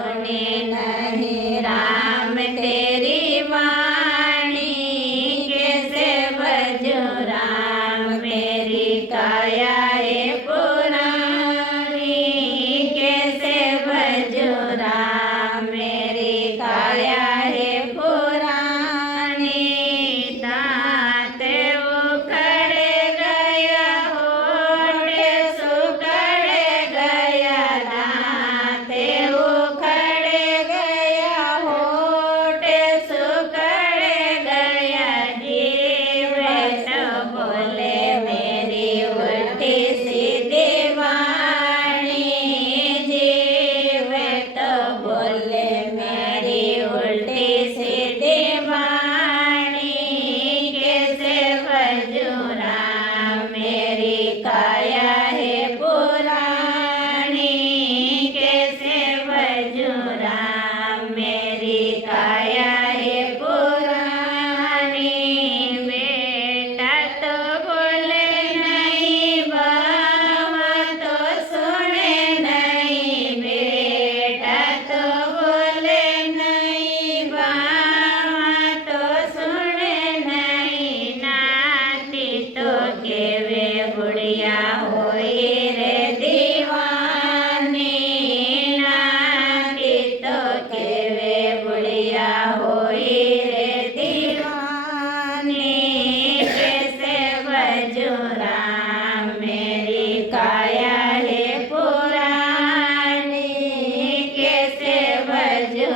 सुने नहीं राम तेरी वाणी, कैसे भजो राम मेरी काया है पुरानी, कैसे भजो राम मेरी काया है पुरानी। दांत उखड़ गया होठ सुखड़ गया, दांत उखड़ गया होठ सुखड़ गया, जीव तो बोले मेरी उल्टी सीधी वाणी, जीव तो बोले मेरी उल्टी सीधी वाणी, कैसे भजो राम मेरी काया है पुरानी, कैसे भजो राम मेरी काया है पुरानी। बेटा तो बोले नहीं बाबा तो सुने नहीं, बेटा तो बोले नहीं बाबा तो सुने नहीं, नाती तो केवे बुढ़िया होई रे दीवानी, नाती तो केवे बुढ़िया होई रे दीवानी, कैसे भजो राम मेरी काया है पुरानी, कैसे भजो